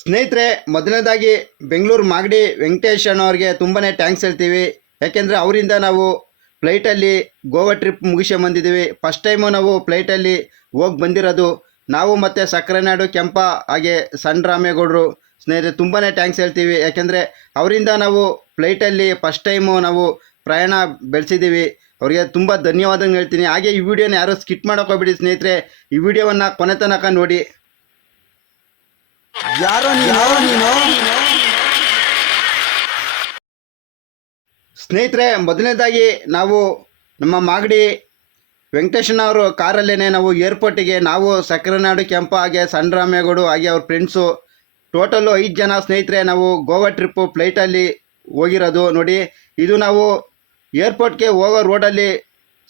ಸ್ನೇಹಿತರೆ, ಮೊದಲನೇದಾಗಿ ಬೆಂಗಳೂರು ಮಾಗಡಿ ವೆಂಕಟೇಶ್ ಅನ್ನೋರಿಗೆ ತುಂಬಾ ಟ್ಯಾಂಕ್ಸ್ ಹೇಳ್ತೀವಿ. ಯಾಕೆಂದರೆ ಅವರಿಂದ ನಾವು ಫ್ಲೈಟಲ್ಲಿ ಗೋವಾ ಟ್ರಿಪ್ ಮುಗಿಸಿ ಬಂದಿದ್ದೀವಿ. ಫಸ್ಟ್ ಟೈಮು ನಾವು ಫ್ಲೈಟಲ್ಲಿ ಹೋಗಿ ಬಂದಿರೋದು. ನಾವು ಮತ್ತು ಸಕ್ಕರೆನಾಡು, ಕೆಂಪ, ಹಾಗೆ ಸಣ್ಣ ರಾಮೇಗೌಡರು ಸ್ನೇಹಿತರೆ ತುಂಬಾ ಟ್ಯಾಂಕ್ಸ್ ಹೇಳ್ತೀವಿ. ಯಾಕೆಂದರೆ ಅವರಿಂದ ನಾವು ಫ್ಲೈಟಲ್ಲಿ ಫಸ್ಟ್ ಟೈಮು ನಾವು ಪ್ರಯಾಣ ಬೆಳೆಸಿದ್ದೀವಿ. ಅವರಿಗೆ ತುಂಬ ಧನ್ಯವಾದ ಹೇಳ್ತೀನಿ. ಹಾಗೆ ಈ ವಿಡಿಯೋನ ಯಾರೂ ಸ್ಕಿಟ್ ಮಾಡೋಕೆ ಹೋಗ್ಬಿಡಿ ಸ್ನೇಹಿತರೆ. ಈ ವಿಡಿಯೋವನ್ನು ಕೊನೆ ತನಕ ನೋಡಿ. ಯಾರೋ ನೀನು? ನೀನು? ಸ್ನೇಹಿತರೆ ಮೊದಲನೇದಾಗಿ ನಾವು ನಮ್ಮ ಮಾಗಡಿ ವೆಂಕಟೇಶನವರು ಕಾರಲ್ಲೇ ನಾವು ಏರ್ಪೋರ್ಟಿಗೆ ನಾವು ಸಕ್ಕರೆನಾಡು ಕೆಂಪ ಹಾಗೆ ಸಣ್ಣ ರಾಮೇಗೌಡು ಹಾಗೆ ಅವ್ರ ಫ್ರೆಂಡ್ಸು ಟೋಟಲ್ಲು ಐದು ಜನ ಸ್ನೇಹಿತರೆ ನಾವು ಗೋವಾ ಟ್ರಿಪ್ಪು ಫ್ಲೈಟಲ್ಲಿ ಹೋಗಿರೋದು ನೋಡಿ. ಇದು ನಾವು ಏರ್ಪೋರ್ಟ್ಗೆ ಹೋಗೋ ರೋಡಲ್ಲಿ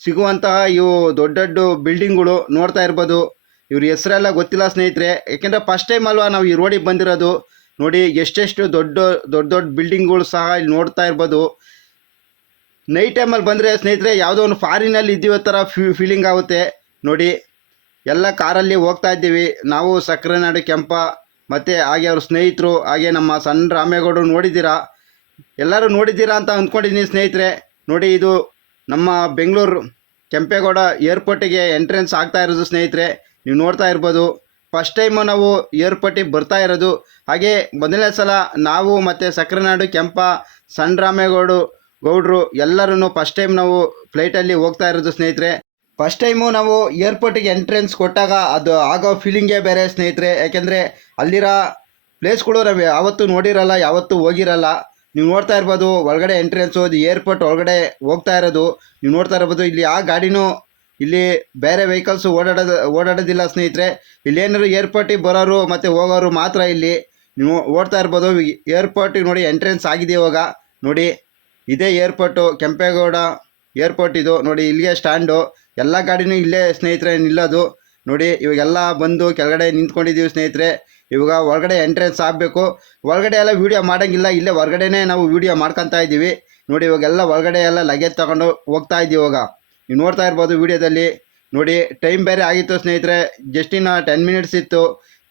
ಸಿಗುವಂತಹ ಇವು ದೊಡ್ಡ ದೊಡ್ಡ ಬಿಲ್ಡಿಂಗ್ಗಳು ನೋಡ್ತಾ ಇರ್ಬೋದು. ಇವ್ರ ಹೆಸರೆಲ್ಲ ಗೊತ್ತಿಲ್ಲ ಸ್ನೇಹಿತರೆ ಯಾಕೆಂದರೆ ಫಸ್ಟ್ ಟೈಮ್ ಅಲ್ವಾ ನಾವು ಈ ರೋಡಿಗೆ ಬಂದಿರೋದು. ನೋಡಿ, ಎಷ್ಟೆಷ್ಟು ದೊಡ್ಡ ದೊಡ್ಡ ದೊಡ್ಡ ಬಿಲ್ಡಿಂಗ್ಗಳು ಸಹ ಇಲ್ಲಿ ನೋಡ್ತಾ ಇರ್ಬೋದು. ನೈಟ್ ಟೈಮಲ್ಲಿ ಬಂದರೆ ಸ್ನೇಹಿತರೆ, ಯಾವುದೋ ಒಂದು ಫಾರಿನಲ್ಲಿ ಇದ್ದೀವೋ ಥರ ಫೀ ಫೀಲಿಂಗ್ ಆಗುತ್ತೆ. ನೋಡಿ, ಎಲ್ಲ ಕಾರಲ್ಲಿ ಹೋಗ್ತಾ ಇದ್ದೀವಿ. ನಾವು ಸಕ್ಕರೆನಾಡು ಕೆಂಪ, ಮತ್ತು ಹಾಗೆ ಅವ್ರ ಸ್ನೇಹಿತರು, ಹಾಗೆ ನಮ್ಮ ಸಣ್ಣ ರಾಮೇಗೌಡರು ನೋಡಿದ್ದೀರಾ? ಎಲ್ಲರೂ ನೋಡಿದ್ದೀರಾ ಅಂತ ಅಂದ್ಕೊಂಡಿದ್ದೀನಿ ಸ್ನೇಹಿತರೆ. ನೋಡಿ, ಇದು ನಮ್ಮ ಬೆಂಗಳೂರು ಕೆಂಪೇಗೌಡ ಏರ್ಪೋರ್ಟಿಗೆ ಎಂಟ್ರೆನ್ಸ್ ಆಗ್ತಾ ಇರೋದು ಸ್ನೇಹಿತರೆ. ನೀವು ನೋಡ್ತಾ ಇರ್ಬೋದು. ಫಸ್ಟ್ ಟೈಮು ನಾವು ಏರ್ಪೋರ್ಟಿಗೆ ಬರ್ತಾ ಇರೋದು. ಹಾಗೆ ಮೊದಲನೇ ಸಲ ನಾವು ಮತ್ತು ಸಕ್ಕರೆನಾಡು, ಕೆಂಪ ಸಣ್ಣ ರಾಮೇಗೌಡು, ಗೌಡ್ರು ಎಲ್ಲರೂ ಫಸ್ಟ್ ಟೈಮ್ ನಾವು ಫ್ಲೈಟಲ್ಲಿ ಹೋಗ್ತಾ ಇರೋದು ಸ್ನೇಹಿತರೆ. ಫಸ್ಟ್ ಟೈಮು ನಾವು ಏರ್ಪೋರ್ಟಿಗೆ ಎಂಟ್ರೆನ್ಸ್ ಕೊಟ್ಟಾಗ ಅದು ಆಗೋ ಫೀಲಿಂಗೇ ಬೇರೆ ಸ್ನೇಹಿತರೆ. ಯಾಕೆಂದರೆ ಅಲ್ಲಿರೋ ಪ್ಲೇಸ್ಗಳು ನಾವು ಯಾವತ್ತೂ ನೋಡಿರಲ್ಲ, ಯಾವತ್ತೂ ಹೋಗಿರಲ್ಲ. ನೀವು ನೋಡ್ತಾ ಇರ್ಬೋದು, ಒಳಗಡೆ ಎಂಟ್ರೆನ್ಸು ಅದು ಏರ್ಪೋರ್ಟ್ ಒಳಗಡೆ ಹೋಗ್ತಾ ಇರೋದು. ನೀವು ನೋಡ್ತಾ ಇರ್ಬೋದು, ಇಲ್ಲಿ ಆ ಗಾಡಿನೂ ಇಲ್ಲಿ ಬೇರೆ ವೆಹಿಕಲ್ಸು ಓಡಾಡೋದು, ಓಡಾಡೋದಿಲ್ಲ ಸ್ನೇಹಿತರೆ. ಇಲ್ಲೇನಾದ್ರು ಏರ್ಪೋರ್ಟಿಗೆ ಬರೋರು ಮತ್ತು ಹೋಗೋರು ಮಾತ್ರ ಇಲ್ಲಿ. ನೀವು ಓಡ್ತಾ ಇರ್ಬೋದು. ಏರ್ಪೋರ್ಟಿಗೆ ನೋಡಿ ಎಂಟ್ರೆನ್ಸ್ ಆಗಿದೆ ಇವಾಗ. ನೋಡಿ, ಇದೇ ಏರ್ಪೋರ್ಟು ಕೆಂಪೇಗೌಡ ಏರ್ಪೋರ್ಟ್ ಇದು. ನೋಡಿ, ಇಲ್ಲಿಗೆ ಸ್ಟ್ಯಾಂಡು ಎಲ್ಲ ಗಾಡಿನೂ ಇಲ್ಲೇ ಸ್ನೇಹಿತರೆ ನಿಲ್ಲೋದು. ನೋಡಿ, ಇವಾಗೆಲ್ಲ ಬಂದು ಕೆಳಗಡೆ ನಿಂತ್ಕೊಂಡಿದ್ದೀವಿ ಸ್ನೇಹಿತರೆ. ಇವಾಗ ಹೊರಗಡೆ ಎಂಟ್ರೆನ್ಸ್ ಆಗಬೇಕು. ಒಳಗಡೆ ಎಲ್ಲ ವೀಡಿಯೋ ಮಾಡೋಂಗಿಲ್ಲ. ಇಲ್ಲೇ ಹೊರಗಡೆನೇ ನಾವು ವೀಡಿಯೋ ಮಾಡ್ಕೊತಾ ಇದ್ದೀವಿ ನೋಡಿ, ಇವಾಗೆಲ್ಲ ಒಳಗಡೆ ಎಲ್ಲ ಲಗೇಜ್ ತಗೊಂಡು ಹೋಗ್ತಾ ಇದ್ದೀವಿ ಇವಾಗ. ನೀವು ನೋಡ್ತಾ ಇರ್ಬೋದು ವೀಡಿಯೋದಲ್ಲಿ. ನೋಡಿ, ಟೈಮ್ ಬೇರೆ ಆಗಿತ್ತು ಸ್ನೇಹಿತರೆ. ಜಸ್ಟ್ ಇನ್ನು ಟೆನ್ ಮಿನಿಟ್ಸ್ ಇತ್ತು.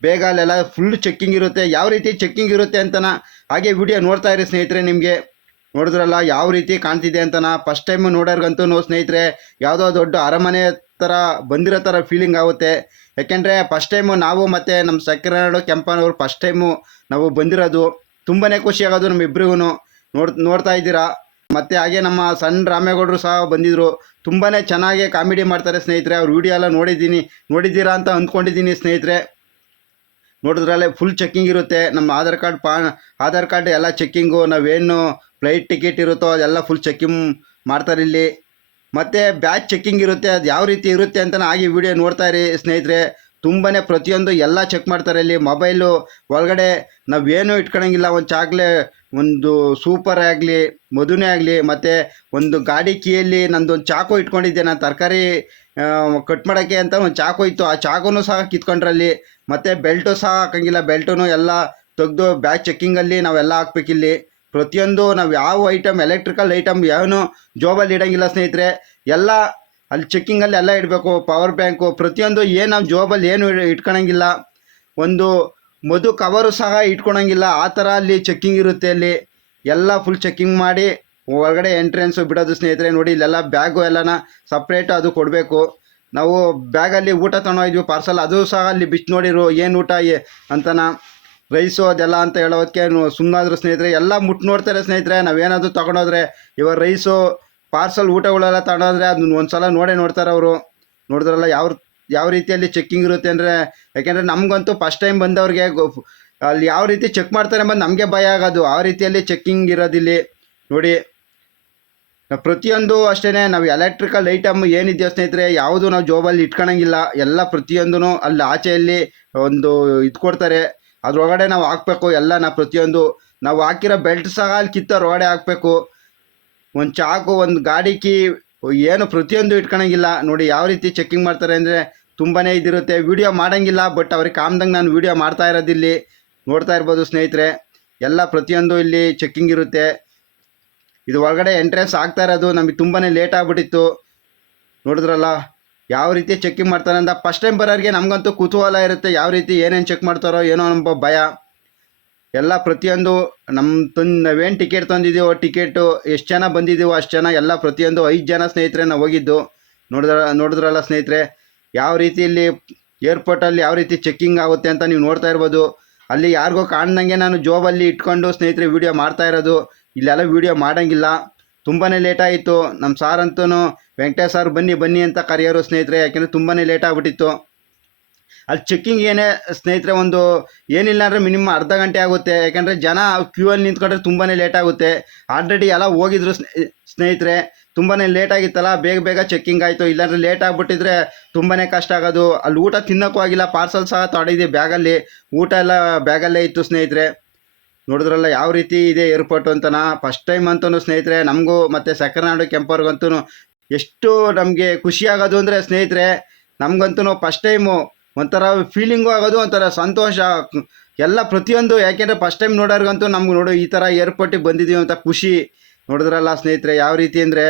ಬೇಗ ಅಲ್ಲೆಲ್ಲ ಫುಲ್ ಚೆಕ್ಕಿಂಗ್ ಇರುತ್ತೆ. ಯಾವ ರೀತಿ ಚೆಕ್ಕಿಂಗ್ ಇರುತ್ತೆ ಅಂತನ ಹಾಗೆ ವಿಡಿಯೋ ನೋಡ್ತಾ ಇರಿ ಸ್ನೇಹಿತರೆ ನಿಮಗೆ. ನೋಡಿದ್ರಲ್ಲ, ಯಾವ ರೀತಿ ಕಾಣ್ತಿದೆ ಅಂತನ. ಫಸ್ಟ್ ಟೈಮ್ ನೋಡೋರ್ಗಂತೂ ಸ್ನೇಹಿತರೆ, ಯಾವುದೋ ದೊಡ್ಡ ಅರಮನೆ ಥರ ಬಂದಿರೋ ಥರ ಫೀಲಿಂಗ್ ಆಗುತ್ತೆ. ಯಾಕೆಂದರೆ ಫಸ್ಟ್ ಟೈಮು ನಾವು ಮತ್ತು ನಮ್ಮ ಸಕ್ಕರೆನಾಡು ಕೆಂಪನವರು ಫಸ್ಟ್ ಟೈಮು ನಾವು ಬಂದಿರೋದು. ತುಂಬಾ ಖುಷಿ ಆಗೋದು ನೋಡ್, ನೋಡ್ತಾ ಇದ್ದೀರಾ? ಮತ್ತು ಹಾಗೆ ನಮ್ಮ ಸಣ್ಣ ರಾಮೇಗೌಡರು ಸಹ ಬಂದಿದ್ದರು ತುಂಬಾ ಚೆನ್ನಾಗಿ ಕಾಮಿಡಿ ಮಾಡ್ತಾರೆ ಸ್ನೇಹಿತರೆ. ಅವ್ರ ವಿಡಿಯೋ ಎಲ್ಲ ನೋಡಿದ್ದೀನಿ. ನೋಡಿದ್ದೀರಾ ಅಂತ ಅಂದ್ಕೊಂಡಿದ್ದೀನಿ ಸ್ನೇಹಿತರೆ. ನೋಡಿದ್ರಲ್ಲೇ ಫುಲ್ ಚೆಕ್ಕಿಂಗ್ ಇರುತ್ತೆ. ನಮ್ಮ ಆಧಾರ್ ಕಾರ್ಡ್ ಪಾ, ಆಧಾರ್ ಕಾರ್ಡ್ ಎಲ್ಲ ಚೆಕ್ಕಿಂಗು ನಾವೇನು ಫ್ಲೈಟ್ ಟಿಕೆಟ್ ಇರುತ್ತೋ ಅದೆಲ್ಲ ಫುಲ್ ಚೆಕ್ಕಿಂಗ್ ಮಾಡ್ತಾರೆ ಇಲ್ಲಿ. ಮತ್ತು ಬ್ಯಾಚ್ ಚೆಕ್ಕಿಂಗ್ ಇರುತ್ತೆ. ಅದು ಯಾವ ರೀತಿ ಇರುತ್ತೆ ಅಂತ ಆಗಿ ವಿಡಿಯೋ ನೋಡ್ತಾ ಇರಿ ಸ್ನೇಹಿತರೆ. ತುಂಬಾ ಪ್ರತಿಯೊಂದು ಎಲ್ಲ ಚೆಕ್ ಮಾಡ್ತಾರೆ ಇಲ್ಲಿ. ಮೊಬೈಲು ಒಳಗಡೆ ನಾವೇನು ಇಟ್ಕೊಳಂಗಿಲ್ಲ. ಒಂದು ಚಾಕ್ಲೆ ಒಂದು ಸೂಪರ್ ಆಗಲಿ ಮದುವೆ ಆಗಲಿ, ಮತ್ತು ಒಂದು ಗಾಡಿ ಕೀಯಲ್ಲಿ ನಂದೊಂದು ಚಾಕು ಇಟ್ಕೊಂಡಿದ್ದೆ. ನಾನು ತರಕಾರಿ ಕಟ್ ಮಾಡೋಕ್ಕೆ ಅಂತ ಒಂದು ಚಾಕು ಇತ್ತು. ಆ ಚಾಕುನು ಸಹ ಕಿತ್ಕೊಂಡ್ರಲ್ಲಿ. ಮತ್ತು ಬೆಲ್ಟು ಸಹ ಹಾಕಂಗಿಲ್ಲ. ಬೆಲ್ಟುನು ಎಲ್ಲ ತೆಗೆದು ಬ್ಯಾಗ್ ಚೆಕ್ಕಿಂಗಲ್ಲಿ ನಾವೆಲ್ಲ ಹಾಕ್ಬೇಕಿಲ್ಲಿ ಪ್ರತಿಯೊಂದು ನಾವು ಯಾವ ಐಟಮ್ ಎಲೆಕ್ಟ್ರಿಕಲ್ ಐಟಮ್ ಯಾವನು ಜೋಬಲ್ಲಿ ಇಡಂಗಿಲ್ಲ ಸ್ನೇಹಿತರೆ. ಎಲ್ಲ ಅಲ್ಲಿ ಚೆಕ್ಕಿಂಗಲ್ಲಿ ಎಲ್ಲ ಇಡಬೇಕು. ಪವರ್ ಬ್ಯಾಂಕು ಪ್ರತಿಯೊಂದು ಏನು ನಾವು ಜೋಬಲ್ಲಿ ಏನು ಇಟ್ಕೊಳಂಗಿಲ್ಲ ಒಂದು ಮಧು ಕವರು ಸಹ ಇಟ್ಕೊಳಂಗಿಲ್ಲ. ಆ ಥರ ಅಲ್ಲಿ ಚೆಕ್ಕಿಂಗ್ ಇರುತ್ತೆ ಅಲ್ಲಿ. ಎಲ್ಲ ಫುಲ್ ಚೆಕ್ಕಿಂಗ್ ಮಾಡಿ ಹೊರಗಡೆ ಎಂಟ್ರೆನ್ಸು ಬಿಡೋದು ಸ್ನೇಹಿತರೆ ನೋಡಿ, ಇಲ್ಲೆಲ್ಲ ಬ್ಯಾಗು ಎಲ್ಲನ ಸಪ್ರೇಟ್ ಅದು ಕೊಡಬೇಕು. ನಾವು ಬ್ಯಾಗಲ್ಲಿ ಊಟ ತೊಗೊಂಡೋಗಿದ್ವಿ ಪಾರ್ಸಲ್ ಅದು ಸಹ ಅಲ್ಲಿ ಬಿಚ್ಚಿ ನೋಡಿರು, ಏನು ಊಟ ಅಂತನ. ರೈಸು ಅದೆಲ್ಲ ಅಂತ ಹೇಳೋದಕ್ಕೆ ಸುಮ್ಮನಾದ್ರು ಸ್ನೇಹಿತರೆ, ಎಲ್ಲ ಮುಟ್ಟು ನೋಡ್ತಾರೆ ಸ್ನೇಹಿತರೆ, ನಾವೇನಾದರೂ ತೊಗೊಂಡೋದ್ರೆ, ಇವಾಗ ರೈಸು ಪಾರ್ಸಲ್ ಊಟಗಳೆಲ್ಲ ತಗೊಂಡೋದ್ರೆ ಅದನ್ನ ಒಂದು ಸಲ ನೋಡೇ ನೋಡ್ತಾರೆ ಅವರು ನೋಡಿದ್ರಲ್ಲ ಯಾವ ಯಾವ ರೀತಿಯಲ್ಲಿ ಚೆಕ್ಕಿಂಗ್ ಇರುತ್ತೆ ಅಂದರೆ, ಯಾಕೆಂದರೆ ನಮಗಂತೂ ಫಸ್ಟ್ ಟೈಮ್ ಬಂದವ್ರಿಗೆ ಅಲ್ಲಿ ಯಾವ ರೀತಿ ಚೆಕ್ ಮಾಡ್ತಾರೆ ಎಂಬುದು ನಮಗೆ ಭಯ ಆಗೋದು. ಆ ರೀತಿಯಲ್ಲಿ ಚೆಕ್ಕಿಂಗ್ ಇರೋದಿಲ್ಲಿ ನೋಡಿ. ನಾವು ಪ್ರತಿಯೊಂದು ಅಷ್ಟೇ ನಾವು ಎಲೆಕ್ಟ್ರಿಕಲ್ ಐಟಮ್ ಏನಿದೆಯೋ ಸ್ನೇಹಿತರೆ, ಯಾವುದು ನಾವು ಜೋಬಲ್ಲಿ ಇಟ್ಕೊಳಂಗಿಲ್ಲ. ಎಲ್ಲ ಪ್ರತಿಯೊಂದೂ ಅಲ್ಲಿ ಆಚೆಯಲ್ಲಿ ಒಂದು ಇದು ಕೊಡ್ತಾರೆ. ಅದ್ರೊಳಗಡೆ ನಾವು ಹಾಕ್ಬೇಕು ಎಲ್ಲ ನಾವು ಪ್ರತಿಯೊಂದು. ನಾವು ಹಾಕಿರೋ ಬೆಲ್ಟ್ ಸಹ ಅಲ್ಲಿ ಕಿತ್ತ ಒಳಗಡೆ ಹಾಕಬೇಕು. ಒಂದು ಚಾಕು, ಒಂದು ಗಾಡಿ ಕೀ ಏನು ಪ್ರತಿಯೊಂದು ಇಟ್ಕೊಳಂಗಿಲ್ಲ. ನೋಡಿ ಯಾವ ರೀತಿ ಚೆಕ್ಕಿಂಗ್ ಮಾಡ್ತಾರೆ ಅಂದರೆ ತುಂಬಾ ಇದಿರುತ್ತೆ. ವಿಡಿಯೋ ಮಾಡೋಂಗಿಲ್ಲ ಬಟ್ ಅವ್ರಿಗೆ ಕಾಮ್ದಂಗೆ ನಾನು ವಿಡಿಯೋ ಮಾಡ್ತಾ ಇರೋದಿಲ್ಲಿ ನೋಡ್ತಾ ಇರ್ಬೋದು ಸ್ನೇಹಿತರೆ. ಎಲ್ಲ ಪ್ರತಿಯೊಂದು ಇಲ್ಲಿ ಚೆಕ್ಕಿಂಗ್ ಇರುತ್ತೆ. ಇದು ಒಳಗಡೆ ಎಂಟ್ರೆನ್ಸ್ ಆಗ್ತಾ ಇರೋದು. ನಮಗೆ ತುಂಬಾ ಲೇಟ್ ಆಗಿಬಿಟ್ಟಿತ್ತು. ನೋಡಿದ್ರಲ್ಲ, ಯಾವ ರೀತಿ ಚೆಕ್ಕಿಂಗ್ ಮಾಡ್ತಾರೆ ಅಂತ. ಫಸ್ಟ್ ಟೈಮ್ ಬರೋರಿಗೆ ನಮಗಂತೂ ಕುತೂಹಲ ಇರುತ್ತೆ. ಯಾವ ರೀತಿ ಏನೇನು ಚೆಕ್ ಮಾಡ್ತಾರೋ ಏನೋ ಅನ್ನೋ ಭಯ. ಎಲ್ಲ ಪ್ರತಿಯೊಂದು ನಮ್ಮ ತಂದು ನಾವೇನು ಟಿಕೆಟ್ ತಂದಿದ್ದೀವೋ ಟಿಕೆಟು, ಎಷ್ಟು ಜನ ಬಂದಿದ್ದೀವೋ ಅಷ್ಟು ಜನ ಎಲ್ಲ ಪ್ರತಿಯೊಂದು ಐದು ಜನ ಸ್ನೇಹಿತರೆ ನಾವು ಹೋಗಿದ್ದು. ನೋಡಿದ್ರ, ನೋಡಿದ್ರಲ್ಲ ಸ್ನೇಹಿತರೆ, ಯಾವ ರೀತಿಯಲ್ಲಿ ಏರ್ಪೋರ್ಟಲ್ಲಿ ಯಾವ ರೀತಿ ಚೆಕ್ಕಿಂಗ್ ಆಗುತ್ತೆ ಅಂತ ನೀವು ನೋಡ್ತಾ ಇರ್ಬೋದು. ಅಲ್ಲಿ ಯಾರಿಗೋ ಕಾಣ್ದಂಗೆ ನಾನು ಜೋಬಲ್ಲಿ ಇಟ್ಕೊಂಡು ಸ್ನೇಹಿತರೆ ವೀಡಿಯೋ ಮಾಡ್ತಾ ಇರೋದು. ಇಲ್ಲೆಲ್ಲ ವೀಡಿಯೋ ಮಾಡೋಂಗಿಲ್ಲ. ತುಂಬಾ ಲೇಟ್ ಆಯಿತು. ನಮ್ಮ ಸಾರ್ ಅಂತೂ ವೆಂಕಟೇಶ್ ಸರ್ ಬನ್ನಿ ಬನ್ನಿ ಅಂತ ಕರೆಯೋರು ಸ್ನೇಹಿತರೆ. ಯಾಕೆಂದರೆ ತುಂಬಾ ಲೇಟ್ ಆಗ್ಬಿಟ್ಟಿತ್ತು. ಅಲ್ಲಿ ಚೆಕ್ಕಿಂಗ್ ಏನೇ ಸ್ನೇಹಿತರೆ ಒಂದು ಏನಿಲ್ಲ ಅಂದರೆ ಮಿನಿಮಮ್ ಅರ್ಧ ಗಂಟೆ ಆಗುತ್ತೆ. ಯಾಕಂದರೆ ಜನ ಕ್ಯೂ ಅಲ್ಲಿ ನಿಂತ್ಕೊಂಡ್ರೆ ತುಂಬಾ ಲೇಟ್ ಆಗುತ್ತೆ. ಆಲ್ರೆಡಿ ಎಲ್ಲ ಹೋಗಿದ್ರು ಸ್ನೇ- ಸ್ನೇಹಿತರೆ ತುಂಬಾ ಲೇಟ್ ಆಗಿತ್ತಲ್ಲ, ಬೇಗ ಬೇಗ ಚೆಕ್ಕಿಂಗ್ ಆಯಿತು. ಇಲ್ಲಾಂದರೆ ಲೇಟ್ ಆಗಿಬಿಟ್ಟಿದ್ರೆ ತುಂಬಾ ಕಷ್ಟ ಆಗೋದು. ಅಲ್ಲಿ ಊಟ ತಿನ್ನೋಕ್ಕೂ ಆಗಿಲ್ಲ ಪಾರ್ಸಲ್ ಸಹ ತೊಡಿದೆ ಬ್ಯಾಗಲ್ಲಿ. ಊಟ ಎಲ್ಲ ಬ್ಯಾಗಲ್ಲೇ ಇತ್ತು ಸ್ನೇಹಿತರೆ. ನೋಡಿದ್ರಲ್ಲ ಯಾವ ರೀತಿ ಇದೆ ಏರ್ಪೋರ್ಟ್ ಅಂತನ? ಫಸ್ಟ್ ಟೈಮ್ ಅಂತೂ ಸ್ನೇಹಿತರೆ, ನಮಗೂ ಮತ್ತು ಸಕ್ಕರನಾಡು ಕೆಂಪವ್ರಿಗಂತೂ ಎಷ್ಟು ನಮಗೆ ಖುಷಿ ಆಗೋದು ಅಂದರೆ ಸ್ನೇಹಿತರೆ, ನಮಗಂತೂ ಫಸ್ಟ್ ಟೈಮು ಒಂಥರ ಫೀಲಿಂಗು ಆಗೋದು, ಒಂಥರ ಸಂತೋಷ. ಎಲ್ಲ ಪ್ರತಿಯೊಂದು, ಯಾಕೆಂದರೆ ಫಸ್ಟ್ ಟೈಮ್ ನೋಡೋರ್ಗಂತೂ ನಮ್ಗೆ ನೋಡು, ಈ ಥರ ಏರ್ಪೋರ್ಟಿಗೆ ಬಂದಿದ್ದೀವಿ ಅಂತ ಖುಷಿ. ನೋಡಿದ್ರಲ್ಲ ಸ್ನೇಹಿತರೆ, ಯಾವ ರೀತಿ ಅಂದರೆ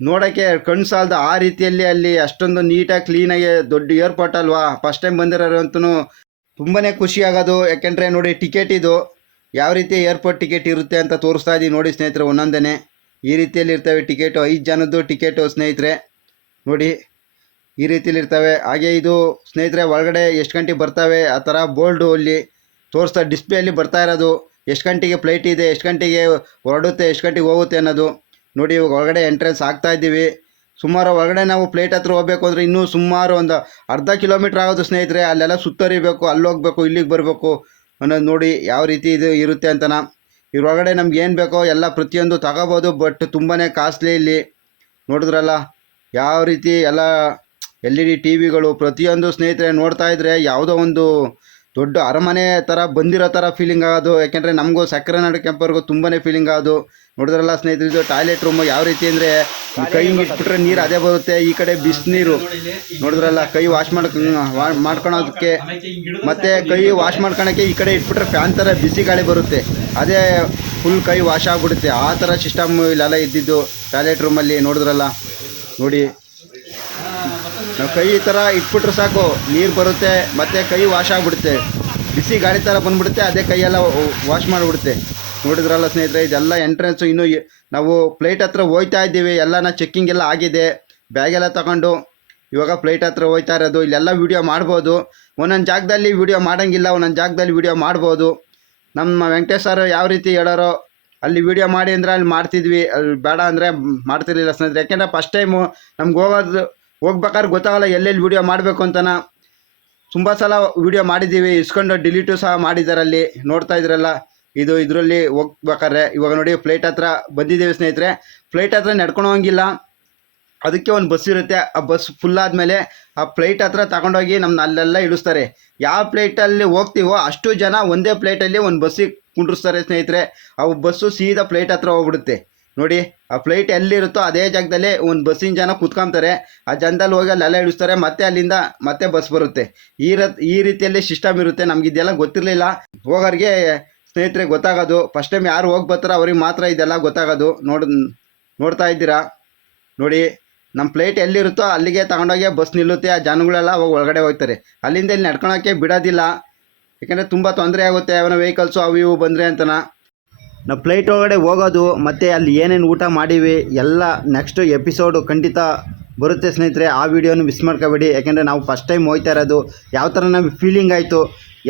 ನೋಡೋಕ್ಕೆ ಕಣ್ಣು ಸಾಲದು ಆ ರೀತಿಯಲ್ಲಿ ಅಲ್ಲಿ ಅಷ್ಟೊಂದು ನೀಟಾಗಿ ಕ್ಲೀನಾಗಿ ದೊಡ್ಡ ಏರ್ಪೋರ್ಟ್ ಅಲ್ವಾ? ಫಸ್ಟ್ ಟೈಮ್ ಬಂದಿರೋರಂತೂ ತುಂಬಾ ಖುಷಿ ಆಗೋದು. ಯಾಕೆಂದರೆ ನೋಡಿ ಟಿಕೆಟ್ ಇದು. ಯಾವ ರೀತಿ ಏರ್ಪೋರ್ಟ್ ಟಿಕೆಟ್ ಇರುತ್ತೆ ಅಂತ ತೋರಿಸ್ತಾ ಇದ್ದೀವಿ ನೋಡಿ ಸ್ನೇಹಿತರೆ ಒಂದೊಂದೇ ಈ ರೀತಿಯಲ್ಲಿ ಇರ್ತವೆ ಟಿಕೆಟು, ಐದು ಜನದ್ದು ಟಿಕೆಟು ಸ್ನೇಹಿತರೆ. ನೋಡಿ. ಈ ರೀತಿಲಿರ್ತವೆ ಹಾಗೆ ಇದು ಸ್ನೇಹಿತರೆ, ಒಳಗಡೆ ಎಷ್ಟು ಗಂಟೆಗೆ ಬರ್ತವೆ? ಆ ಥರ ಬೋಲ್ಡು ಅಲ್ಲಿ ತೋರಿಸ್ತಾ ಡಿಸ್ಪ್ಲೇಯಲ್ಲಿ ಬರ್ತಾ ಇರೋದು. ಎಷ್ಟು ಗಂಟೆಗೆ ಫ್ಲೈಟ್ ಇದೆ, ಎಷ್ಟು ಗಂಟೆಗೆ ಹೊರಡುತ್ತೆ, ಎಷ್ಟು ಗಂಟೆಗೆ ಹೋಗುತ್ತೆ ಅನ್ನೋದು. ನೋಡಿ, ಇವಾಗ ಒಳಗಡೆ ಎಂಟ್ರೆನ್ಸ್ ಆಗ್ತಾ ಇದ್ದೀವಿ. ಸುಮಾರು ಒಳಗಡೆ ನಾವು ಪ್ಲೇಟ್ ಹತ್ರ ಹೋಗಬೇಕು ಅಂದರೆ ಇನ್ನೂ ಸುಮಾರು ಒಂದು ಅರ್ಧ ಕಿಲೋಮೀಟ್ರ್ ಆಗೋದು ಸ್ನೇಹಿತರೆ. ಅಲ್ಲೆಲ್ಲ ಸುತ್ತರಿಬೇಕು, ಅಲ್ಲಿ ಹೋಗ್ಬೇಕು, ಇಲ್ಲಿಗೆ ಬರಬೇಕು ಅನ್ನೋದು ನೋಡಿ ಯಾವ ರೀತಿ ಇದು ಇರುತ್ತೆ ಅಂತನ. ಇದ್ರೊಳಗಡೆ ನಮ್ಗೆ ಏನು ಬೇಕೋ ಎಲ್ಲ ಪ್ರತಿಯೊಂದು ತಗೋಬೋದು ಬಟ್ ತುಂಬಾ ಕಾಸ್ಟ್ಲಿ ಇಲ್ಲಿ. ನೋಡಿದ್ರಲ್ಲ, ಯಾವ ರೀತಿ ಎಲ್ಲ ಎಲ್ ಇ ಡಿ ಟಿ ವಿಗಳು ಪ್ರತಿಯೊಂದು ಸ್ನೇಹಿತರೆ ನೋಡ್ತಾ ಇದ್ರೆ ಯಾವುದೋ ಒಂದು ದೊಡ್ಡ ಅರಮನೆ ಥರ ಬಂದಿರೋ ಥರ ಫೀಲಿಂಗ್ ಆಗೋದು. ಯಾಕೆಂದರೆ ನಮಗೂ ಸಕ್ಕರೆ ನಾಡು ಕೆಂಪವ್ರಿಗೂ ತುಂಬಾ ಫೀಲಿಂಗ್ ಆಗೋದು. ನೋಡಿದ್ರಲ್ಲ ಸ್ನೇಹಿತರೆ ಇದು ಟಾಯ್ಲೆಟ್ ರೂಮು ಯಾವ ರೀತಿ ಅಂದರೆ ಕೈ ಇಟ್ಬಿಟ್ರೆ ನೀರು ಅದೇ ಬರುತ್ತೆ ಈ ಕಡೆ ಬಿಸಿನೀರು ನೋಡಿದ್ರಲ್ಲ ಕೈ ವಾಶ್ ಮಾಡ್ಕೊ ಮಾಡ್ಕೊಳೋದಕ್ಕೆ ಮತ್ತೆ ಕೈ ವಾಶ್ ಮಾಡ್ಕೊಳಕ್ಕೆ ಈ ಕಡೆ ಇಟ್ಬಿಟ್ರೆ ಫ್ಯಾನ್ ಥರ ಬಿಸಿ ಗಾಳಿ ಬರುತ್ತೆ. ಅದೇ ಫುಲ್ ಕೈ ವಾಶ್ ಆಗಿಬಿಡುತ್ತೆ. ಆ ಥರ ಸಿಸ್ಟಮ್ ಇಲ್ಲೆಲ್ಲ ಇದ್ದಿದ್ದು ಟಾಯ್ಲೆಟ್ ರೂಮಲ್ಲಿ ನೋಡಿದ್ರಲ್ಲ. ನೋಡಿ. ನಾವು ಕೈ ಈ ಥರ ಇಟ್ಬಿಟ್ರೆ ಸಾಕು, ನೀರು ಬರುತ್ತೆ, ಮತ್ತು ಕೈ ವಾಶ್ ಆಗಿಬಿಡುತ್ತೆ. ಬಿಸಿ ಗಾಳಿ ಥರ ಬಂದ್ಬಿಡುತ್ತೆ, ಅದೇ ಕೈಯೆಲ್ಲ ವಾಶ್ ಮಾಡಿಬಿಡುತ್ತೆ. ನೋಡಿದ್ರಲ್ಲ ಸ್ನೇಹಿತರೆ, ಇದೆಲ್ಲ ಎಂಟ್ರೆನ್ಸು ಇನ್ನೂ ನಾವು ಫ್ಲೈಟ್ ಹತ್ರ ಹೋಯ್ತಾ ಇದ್ದೀವಿ, ಎಲ್ಲನ ಚೆಕ್ಕಿಂಗ್ ಎಲ್ಲ ಆಗಿದೆ. ಬ್ಯಾಗೆಲ್ಲ ತಗೊಂಡು, ಇವಾಗ ಫ್ಲೈಟ್ ಹತ್ರ ಹೋಯ್ತಾ ಇರೋದು, ಇಲ್ಲೆಲ್ಲ ವೀಡಿಯೋ ಮಾಡ್ಬೋದು. ಒಂದೊಂದು ಜಾಗದಲ್ಲಿ ವೀಡಿಯೋ ಮಾಡೋಂಗಿಲ್ಲ, ಒಂದೊಂದು ಜಾಗದಲ್ಲಿ ವೀಡಿಯೋ ಮಾಡ್ಬೋದು. ನಮ್ಮ ವೆಂಕಟೇಶ್ ಸರ್ ಯಾವ ರೀತಿ ಹೇಳೋರೋ, ಅಲ್ಲಿ ವೀಡಿಯೋ ಮಾಡಿ ಅಂದರೆ ಅಲ್ಲಿ ಮಾಡ್ತಿದ್ವಿ. ಅಲ್ಲಿ ಬೇಡ ಅಂದರೆ ಮಾಡ್ತಿರ್ಲಿಲ್ಲ ಸ್ನೇಹಿತರೆ, ಯಾಕೆಂದರೆ ಫಸ್ಟ್ ಟೈಮು ನಮ್ಗೆ ಹೋಗೋದು ಹೋಗ್ಬೇಕಾದ್ರೆ ಗೊತ್ತಾಗಲ್ಲ, ಎಲ್ಲೆಲ್ಲಿ ವೀಡಿಯೋ ಮಾಡಬೇಕು ಅಂತನ. ತುಂಬ ಸಲ ವೀಡಿಯೋ ಮಾಡಿದ್ದೀವಿ, ಇಸ್ಕೊಂಡು ಡಿಲೀಟು ಸಹ ಮಾಡಿದ್ದಾರೆ ಅಲ್ಲಿ ನೋಡ್ತಾ ಇದ್ರಲ್ಲ. ಇದು ಇದರಲ್ಲಿ ಹೋಗ್ಬೇಕಾದ್ರೆ, ಇವಾಗ ನೋಡಿ ಫ್ಲೈಟ್ ಹತ್ರ ಬಂದಿದ್ದೀವಿ ಸ್ನೇಹಿತರೆ. ಫ್ಲೈಟ್ ಹತ್ರ ನಡ್ಕೊಂಡು ಹೋಗಿಲ್ಲ ಅದಕ್ಕೆ ಒಂದು ಬಸ್ ಇರುತ್ತೆ. ಆ ಬಸ್ ಫುಲ್ ಆದಮೇಲೆ ಆ ಫ್ಲೈಟ್ ಹತ್ರ ತಗೊಂಡೋಗಿ ನಮ್ಮನ್ನ ಅಲ್ಲೆಲ್ಲ ಇಳಿಸ್ತಾರೆ ಯಾವ ಫ್ಲೈಟಲ್ಲಿ ಹೋಗ್ತೀವೋ ಅಷ್ಟು ಜನ ಒಂದೇ ಫ್ಲೈಟಲ್ಲಿ ಒಂದು ಬಸ್ಸಿಗೆ ಕುಂಡ್ರಿಸ್ತಾರೆ ಸ್ನೇಹಿತರೆ. ಆ ಬಸ್ಸು ಸೀದಾ ಫ್ಲೈಟ್ ಹತ್ರ ಹೋಗ್ಬಿಡುತ್ತೆ. ನೋಡಿ, ಆ ಫ್ಲೈಟ್ ಎಲ್ಲಿರುತ್ತೋ ಅದೇ ಜಾಗದಲ್ಲಿ ಒಂದು ಬಸ್ಸಿನ ಜನ ಕುತ್ಕೊಂತಾರೆ. ಆ ಜನದಲ್ಲಿ ಹೋಗಿ ಅಲ್ಲೆಲ್ಲ ಇಳಿಸ್ತಾರೆ, ಮತ್ತೆ ಅಲ್ಲಿಂದ ಮತ್ತೆ ಬಸ್ ಬರುತ್ತೆ. ಈ ರ, ಈ ರೀತಿಯಲ್ಲಿ ಸಿಸ್ಟಮ್ ಇರುತ್ತೆ, ನಮ್ಗೆ ಇದೆಲ್ಲ ಗೊತ್ತಿರಲಿಲ್ಲ. ಹೋಗೋರಿಗೆ ಸ್ನೇಹಿತರೆ, ಗೊತ್ತಾಗೋದು. ಫಸ್ಟ್ ಟೈಮ್ ಯಾರು ಹೋಗಿ ಬರ್ತಾರೋ ಅವ್ರಿಗೆ ಮಾತ್ರ ಇದೆಲ್ಲ ಗೊತ್ತಾಗೋದು. ನೋಡ್, ನೋಡ್ತಾ ಇದ್ದೀರಾ? ನೋಡಿ ನಮ್ಮ ಫ್ಲೈಟ್ ಎಲ್ಲಿರುತ್ತೋ ಅಲ್ಲಿಗೆ ತಗೊಂಡೋಗಿ ಬಸ್ ನಿಲ್ಲುತ್ತೆ. ಆ ಜನಗಳೆಲ್ಲ ಅವಾಗ ಒಳಗಡೆ ಹೋಗ್ತಾರೆ. ಅಲ್ಲಿಂದ ಇಲ್ಲಿ ನಡ್ಕೊಳಕ್ಕೆ ಬಿಡೋದಿಲ್ಲ. ಯಾಕೆಂದರೆ ತುಂಬ ತೊಂದರೆ ಆಗುತ್ತೆ ಅವನ ವೆಹಿಕಲ್ಸು ಅವು ಇವು ಬಂದರೆ ಅಂತನ. ನಾವು ಫ್ಲೈಟ್ ಒಳಗಡೆ ಹೋಗೋದು, ಮತ್ತು ಅಲ್ಲಿ ಏನೇನು ಊಟ ಮಾಡೀವಿ, ಎಲ್ಲ ನೆಕ್ಸ್ಟ್ ಎಪಿಸೋಡು ಖಂಡಿತ ಬರುತ್ತೆ ಸ್ನೇಹಿತರೆ. ಆ ವಿಡಿಯೋನು ಮಿಸ್ ಮಾಡ್ಕೋಬೇಡಿ. ಯಾಕೆಂದರೆ ನಾವು ಫಸ್ಟ್ ಟೈಮ್ ಹೋಗ್ತಾ ಇರೋದು, ಯಾವ ಥರ ನಮಗೆ ಫೀಲಿಂಗ್ ಆಯಿತು,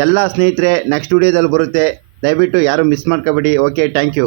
ಎಲ್ಲ ಸ್ನೇಹಿತರೆ ನೆಕ್ಸ್ಟ್ ವಿಡಿಯೋದಲ್ಲಿ ಬರುತ್ತೆ. ದಯವಿಟ್ಟು ಯಾರು ಮಿಸ್ ಮಾಡ್ಕೋಬೇಡಿ. Okay thank you